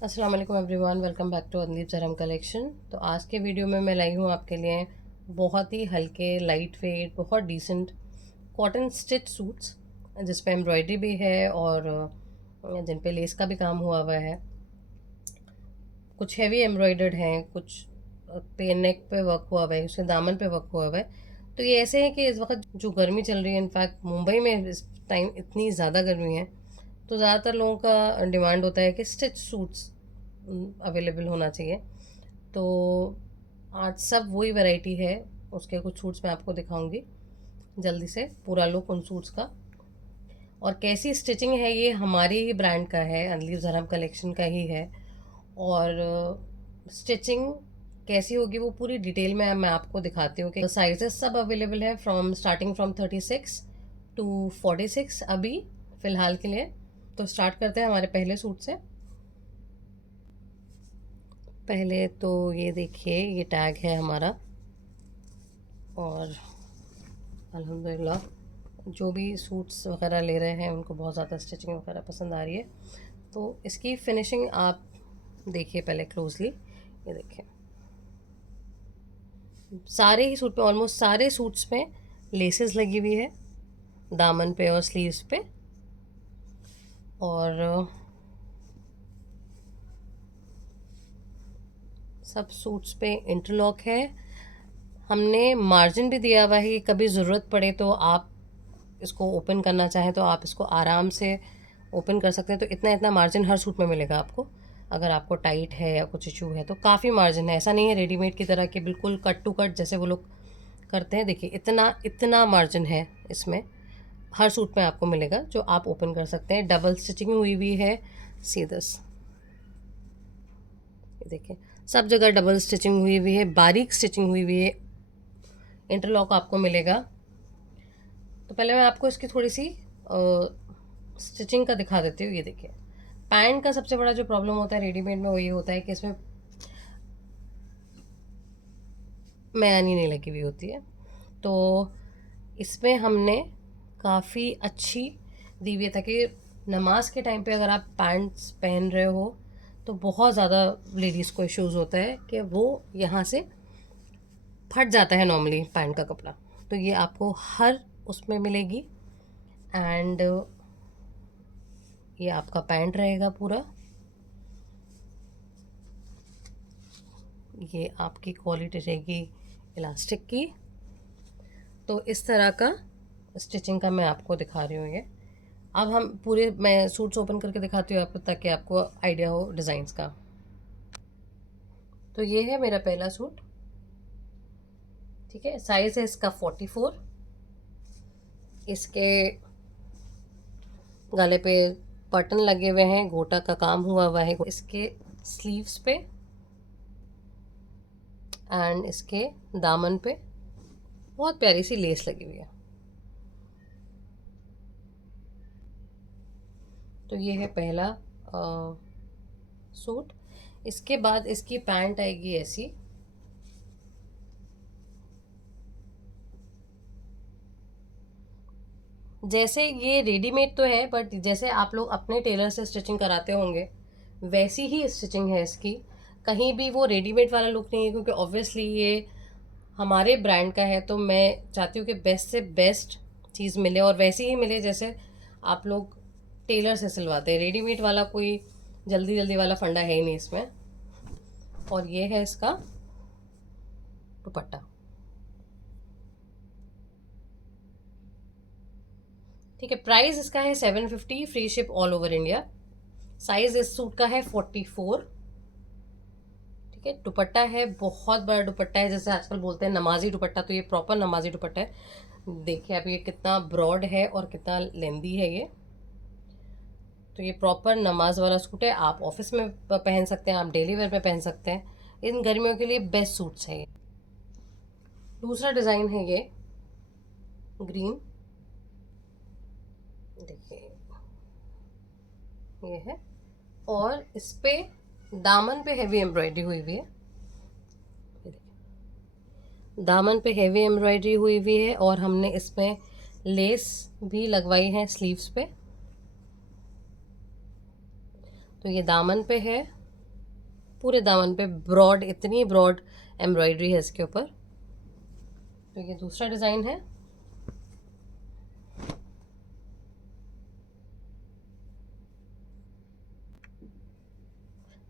अस्सलाम वालेकुम everyone, welcome back to अंदीप जरम कलेक्शन। तो आज के वीडियो में मैं लाई हूँ आपके लिए बहुत ही हल्के, लाइट वेट, बहुत डिसेंट कॉटन स्टिच सूट्स जिस पे एम्ब्रॉयडरी भी है और जिन पे लेस का भी काम हुआ हुआ है। कुछ हैवी एम्ब्रॉयडर्ड हैं, कुछ पे नेक पे वर्क हुआ हुआ है, उसके दामन पे वर्क हुआ हुआ है। तो ये ऐसे है कि इस वक्त जो गर्मी चल रही है, इनफैक्ट मुंबई में इस टाइम इतनी ज़्यादा गर्मी है, तो ज़्यादातर लोगों का डिमांड होता है कि स्टिच सूट्स अवेलेबल होना चाहिए। तो आज सब वही वैरायटी है, उसके कुछ सूट्स मैं आपको दिखाऊंगी जल्दी से, पूरा लुक उन सूट्स का। और कैसी स्टिचिंग है, ये हमारे ही ब्रांड का है, अनलीव जरम कलेक्शन का ही है। और स्टिचिंग कैसी होगी वो पूरी डिटेल में मैं आपको दिखाती हूँ कि साइजेस सब अवेलेबल है, स्टार्टिंग फ्रॉम 36 टू 46 अभी फ़िलहाल के लिए। तो स्टार्ट करते हैं हमारे पहले सूट से। पहले तो ये देखिए, ये टैग है हमारा, और अल्हम्दुलिल्लाह जो भी सूट्स वगैरह ले रहे हैं उनको बहुत ज़्यादा स्टिचिंग वगैरह पसंद आ रही है। तो इसकी फिनिशिंग आप देखिए पहले क्लोजली। ये देखिए, सारे ही सूट पे, ऑलमोस्ट सारे सूट्स पे लेसेस लगी हुई है, दामन पे और स्लीव्स पे। और सब सूट्स पे इंटरलॉक है। हमने मार्जिन भी दिया हुआ है कि कभी ज़रूरत पड़े तो आप इसको ओपन करना चाहें तो आप इसको आराम से ओपन कर सकते हैं। तो इतना इतना मार्जिन हर सूट में मिलेगा आपको। अगर आपको टाइट है या कुछ इशू है तो काफ़ी मार्जिन है, ऐसा नहीं है रेडीमेड की तरह कि बिल्कुल कट टू कट जैसे वो लोग करते हैं। देखिए इतना इतना मार्जिन है इसमें, हर सूट में आपको मिलेगा जो आप ओपन कर सकते हैं। डबल स्टिचिंग हुई हुई है सीधस, ये देखिए सब जगह डबल स्टिचिंग हुई हुई है, बारीक स्टिचिंग हुई हुई है। इंटरलॉक आपको मिलेगा। तो पहले मैं आपको इसकी थोड़ी सी स्टिचिंग का दिखा देती हूँ। ये देखिए, पैंट का सबसे बड़ा जो प्रॉब्लम होता है रेडीमेड में वो ये होता है कि इसमें मैनी नहीं लगी हुई होती है। तो इसमें हमने काफ़ी अच्छी दी हुई है ताकि नमाज के टाइम पे अगर आप पैंट्स पहन रहे हो तो बहुत ज़्यादा लेडीज़ को इश्यूज़ होता है कि वो यहाँ से फट जाता है नॉर्मली पैंट का कपड़ा। तो ये आपको हर उसमें मिलेगी। एंड ये आपका पैंट रहेगा पूरा। ये आपकी क्वालिटी रहेगी इलास्टिक की। तो इस तरह का स्टिचिंग का मैं आपको दिखा रही हूँ ये। अब हम पूरे, मैं सूट्स ओपन करके दिखाती हूँ आपको ताकि आपको आइडिया हो डिज़ाइंस का। तो ये है मेरा पहला सूट, ठीक है। साइज़ है इसका 44। इसके गले पे बटन लगे हुए हैं, गोटा का काम हुआ हुआ है इसके स्लीव्स पे एंड इसके दामन पे बहुत प्यारी सी लेस लगी हुई है। तो ये है पहला सूट। इसके बाद इसकी पैंट आएगी ऐसी, जैसे ये रेडीमेड तो है बट जैसे आप लोग अपने टेलर से स्टिचिंग कराते होंगे वैसी ही स्टिचिंग है इसकी। कहीं भी वो रेडीमेड वाला लुक नहीं है, क्योंकि ऑब्वियसली ये हमारे ब्रांड का है तो मैं चाहती हूँ कि बेस्ट से बेस्ट चीज़ मिले और वैसी ही मिले जैसे आप लोग टेलर से सिलवाते हैं। रेडीमेड वाला कोई जल्दी जल्दी वाला फंडा है ही नहीं इसमें। और ये है इसका दुपट्टा, ठीक है। प्राइस इसका है 750, free ship all over India. Size इस सूट का है 44, ठीक है। दुपट्टा है, बहुत बड़ा दुपट्टा है, जैसे आजकल बोलते हैं नमाजी दुपट्टा, तो ये प्रॉपर नमाजी दुपट्टा है। देखिए अब ये कितना ब्रॉड है और कितना लेंदी है ये। तो ये प्रॉपर नमाज वाला सूट है, आप ऑफिस में पहन सकते हैं, आप डेली वेयर में पहन सकते हैं। इन गर्मियों के लिए बेस्ट सूट्स है ये। दूसरा डिज़ाइन है ये ग्रीन, देखिए ये है। और इस पे दामन पे हैवी एम्ब्रॉयडरी हुई हुई है, दामन पे हैवी एम्ब्रॉयडरी हुई हुई है। और हमने इसमें लेस भी लगवाई है स्लीव्स पे। तो ये दामन पे है पूरे दामन पे ब्रॉड, इतनी ब्रॉड एम्ब्रॉयडरी है इसके ऊपर। तो ये दूसरा डिज़ाइन है।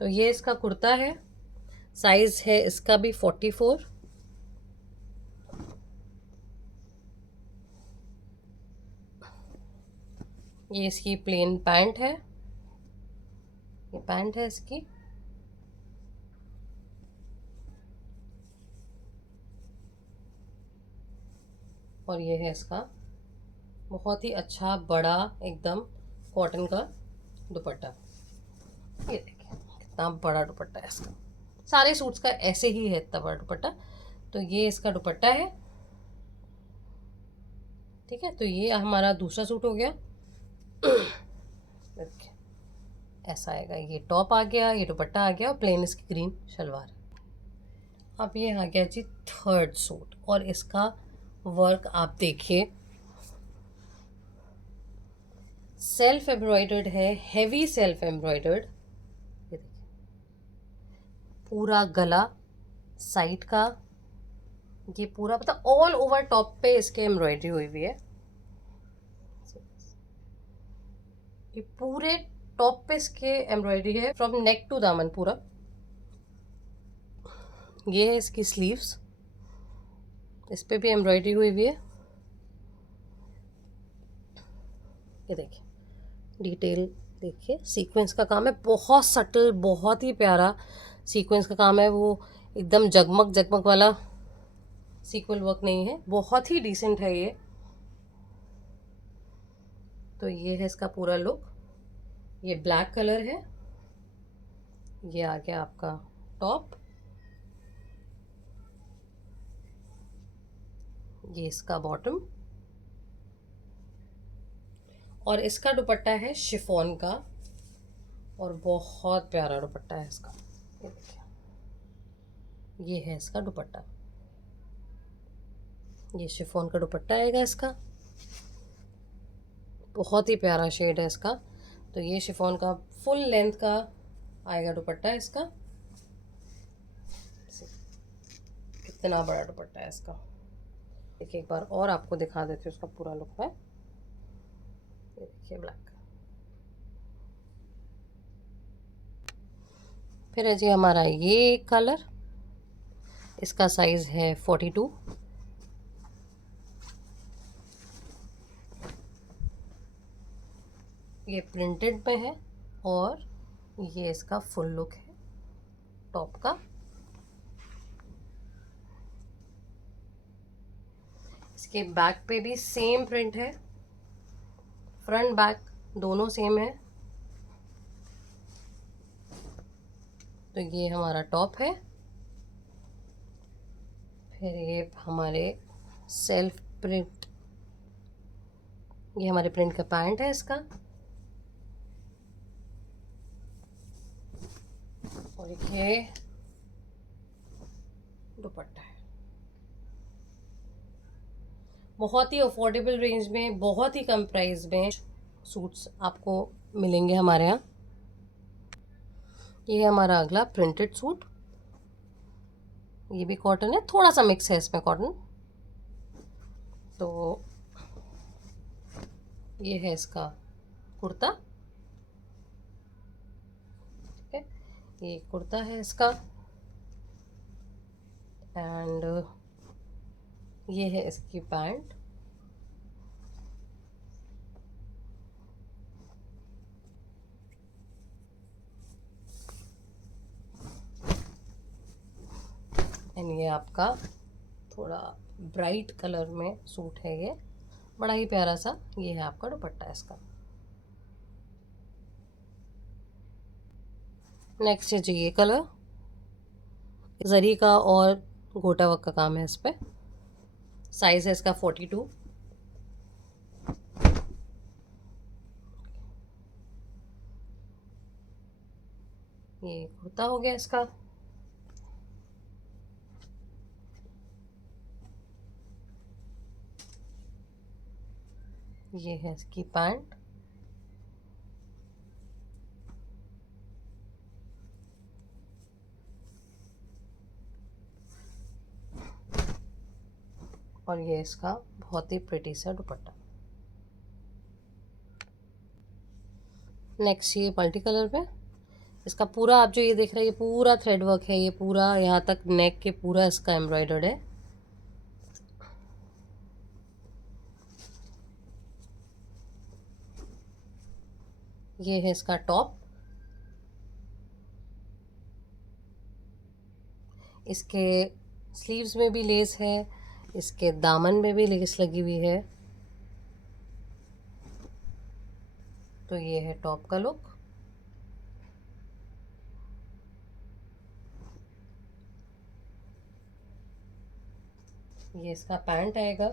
तो ये इसका कुर्ता है, साइज है इसका भी 44। ये इसकी प्लेन पैंट है, ये पैंट है इसकी। और ये है इसका बहुत ही अच्छा बड़ा एकदम कॉटन का दुपट्टा। ये देखिए कितना बड़ा दुपट्टा है इसका, सारे सूट्स का ऐसे ही है इतना बड़ा दुपट्टा। तो ये इसका दुपट्टा है, ठीक है। तो ये हमारा दूसरा सूट हो गया। देखिए ऐसा आएगा, ये टॉप आ गया, ये दुपट्टा आ गया और प्लेन इसकी ग्रीन शलवार। अब ये आ गया जी थर्ड सूट, और इसका वर्क आप देखिए, सेल्फ एम्ब्रॉयडर्ड है, हेवी सेल्फ एम्ब्रॉयडर्ड। ये देखिए पूरा गला, साइड का, ये पूरा मतलब ऑल ओवर टॉप पे इसके एम्ब्रॉयडरी हुई हुई है। ये पूरे टॉप पे इसके एम्ब्रॉयडरी है, फ्रॉम नेक टू दामन पूरा। ये है इसकी स्लीव्स, इस पे भी एम्ब्रॉयडरी हुई हुई है। ये देखिए डिटेल देखिए, सीक्वेंस का काम है, बहुत सटल, बहुत ही प्यारा सीक्वेंस का काम है। वो एकदम जगमग जगमग वाला सीक्वल वर्क नहीं है, बहुत ही डिसेंट है ये। तो ये है इसका पूरा लुक, ये ब्लैक कलर है। ये आ गया आपका टॉप, ये इसका बॉटम, और इसका दुपट्टा है शिफॉन का, और बहुत प्यारा दुपट्टा है इसका। ये देखिए, ये है इसका दुपट्टा, ये शिफॉन का दुपट्टा आएगा इसका, बहुत ही प्यारा शेड है इसका। तो ये शिफॉन का फुल लेंथ का आएगा दुपट्टा इसका। कितना बड़ा दुपट्टा है इसका, देखिए एक बार और आपको दिखा देती हूँ उसका पूरा लुक है। ये देखिए ब्लैक। फिर है जी हमारा ये कलर, इसका साइज है 42। ये प्रिंटेड में है, और ये इसका फुल लुक है टॉप का। इसके बैक पे भी सेम प्रिंट है, फ्रंट बैक दोनों सेम है। तो ये हमारा टॉप है। फिर ये हमारे सेल्फ प्रिंट, ये हमारे प्रिंट का पैंट है इसका, और ये दुपट्टा है। बहुत ही अफोर्डेबल रेंज में, बहुत ही कम प्राइस में सूट्स आपको मिलेंगे हमारे यहाँ। ये है हमारा अगला प्रिंटेड सूट, ये भी कॉटन है, थोड़ा सा मिक्स है इसमें कॉटन। तो ये है इसका कुर्ता, ठीक है, ये कुर्ता है इसका, एंड ये है इसकी पैंट। एंड ये आपका थोड़ा ब्राइट कलर में सूट है, ये बड़ा ही प्यारा सा। ये है आपका दुपट्टा इसका। नेक्स्ट है जी ये कलर, जरी का और गोटा वर्क का काम है इस पर। साइज है इसका 42। ये कुर्ता हो गया इसका। ये है इसकी पैंट, और ये इसका बहुत ही प्रिटी सा दुपट्टा। नेक्स्ट ये मल्टी कलर पे, इसका पूरा आप जो ये देख रहे हैं ये पूरा थ्रेड वर्क है, ये पूरा यहाँ तक नेक के पूरा इसका एम्ब्रॉयडर्ड है। ये है इसका टॉप, इसके स्लीव्स में भी लेस है, इसके दामन में भी लेस लगी हुई है। तो ये है टॉप का लुक। ये इसका पैंट आएगा,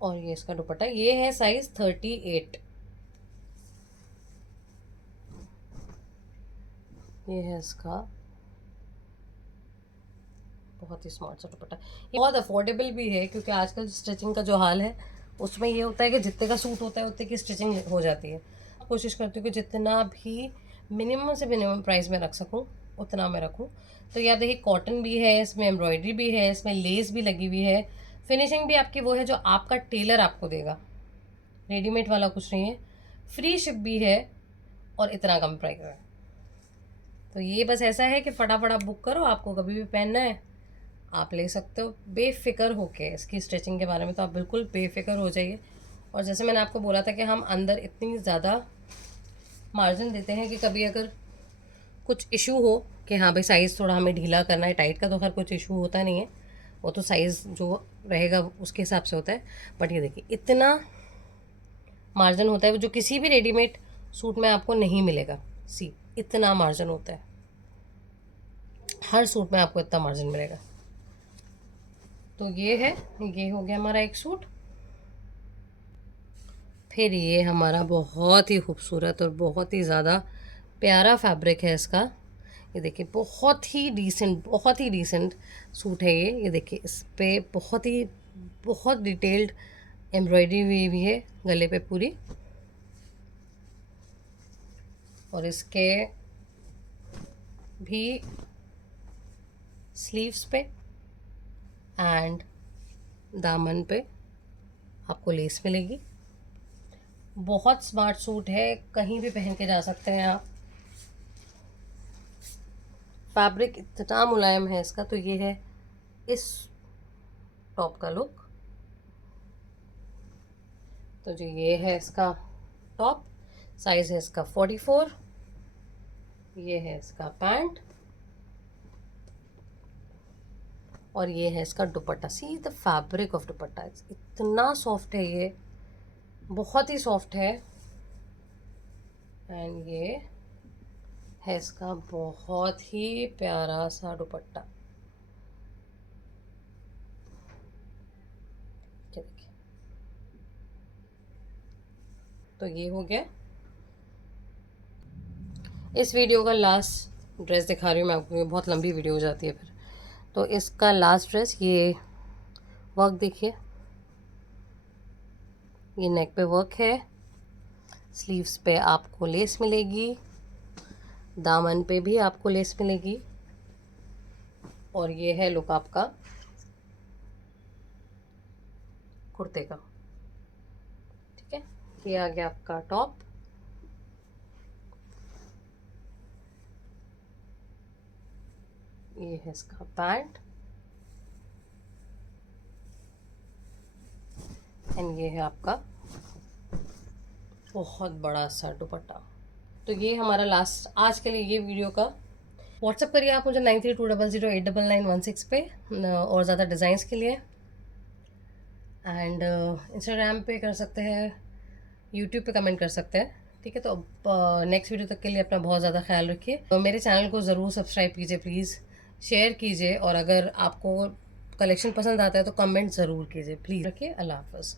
और ये इसका दुपट्टा। ये है साइज 38। ये है इसका बहुत ही स्मार्ट सा दुपट्टा। ये बहुत अफोर्डेबल भी है, क्योंकि आजकल स्टिचिंग का जो हाल है उसमें ये होता है कि जितने का सूट होता है उतने की स्टिचिंग हो जाती है। कोशिश करती हूँ कि जितना भी मिनिमम से मिनिमम प्राइस में रख सकूँ उतना मैं रखूँ। तो ये आप देखिए कॉटन भी है, इसमें एम्ब्रॉयडरी भी है, इसमें लेस भी लगी हुई है। फिनिशिंग भी आपकी वो है जो आपका टेलर आपको देगा, रेडीमेड वाला कुछ नहीं है। फ्री शिप भी है और इतना कम प्राइस है। तो ये बस ऐसा है कि फटाफट आप बुक करो, आपको कभी भी पहनना है आप ले सकते हो बेफिक्र होके। इसकी स्टिचिंग के बारे में तो आप बिल्कुल बेफिक्र हो जाइए। और जैसे मैंने आपको बोला था कि हम अंदर इतनी ज़्यादा मार्जिन देते हैं कि कभी अगर कुछ इशू हो कि हाँ भाई साइज़ थोड़ा हमें ढीला करना है, टाइट का तो खैर कुछ इशू होता नहीं है, वो तो साइज़ जो रहेगा उसके हिसाब से होता है। बट ये देखिए इतना मार्जिन होता है जो किसी भी रेडीमेड सूट में आपको नहीं मिलेगा। सी इतना मार्जिन होता है, हर सूट में आपको इतना मार्जिन मिलेगा। तो ये है, ये हो गया हमारा एक सूट। फिर ये हमारा बहुत ही खूबसूरत और बहुत ही ज़्यादा प्यारा फैब्रिक है इसका। ये देखिए बहुत ही डिसेंट सूट है ये देखिए इस पे बहुत डिटेल्ड एम्ब्रॉयडरी हुई हुई है गले पे पूरी, और इसके भी स्लीव्स पे एंड दामन पे आपको लेस मिलेगी। बहुत स्मार्ट सूट है, कहीं भी पहन के जा सकते हैं आप। फैब्रिक इतना मुलायम है इसका। तो ये है इस टॉप का लुक। तो जो ये है इसका टॉप, साइज है इसका 44। ये है इसका पैंट, और ये है इसका दुपट्टा। सी द फैब्रिक ऑफ दुपट्टा, इतना सॉफ्ट है ये, बहुत ही सॉफ्ट है। एंड ये है इसका बहुत ही प्यारा सा दुपट्टा। देखिए, तो ये हो गया इस वीडियो का लास्ट ड्रेस दिखा रही हूँ मैं आपको, बहुत लंबी वीडियो हो जाती है फिर। तो इसका लास्ट ड्रेस, ये वर्क देखिए, ये नेक पे वर्क है, स्लीव्स पे आपको लेस मिलेगी, दामन पे भी आपको लेस मिलेगी, और ये है लुक आपका कुर्ते का। ठीक है, ये आ गया आपका टॉप। ये है इसका पैंट, एंड ये है आपका बहुत बड़ा सा दुपट्टा। तो ये हमारा लास्ट आज के लिए ये वीडियो का। व्हाट्सअप करिए आप मुझे 9320089916 पे और ज़्यादा डिज़ाइंस के लिए। एंड इंस्टाग्राम पे कर सकते हैं, यूट्यूब पे कमेंट कर सकते हैं। ठीक है, तो अब नेक्स्ट वीडियो तक के लिए अपना बहुत ज़्यादा ख्याल रखिए। तो मेरे चैनल को ज़रूर सब्सक्राइब कीजिए प्लीज़, शेयर कीजिए, और अगर आपको कलेक्शन पसंद आता है तो कमेंट ज़रूर कीजिए प्लीज़। रखिए, अल्लाह हाफ़िज़।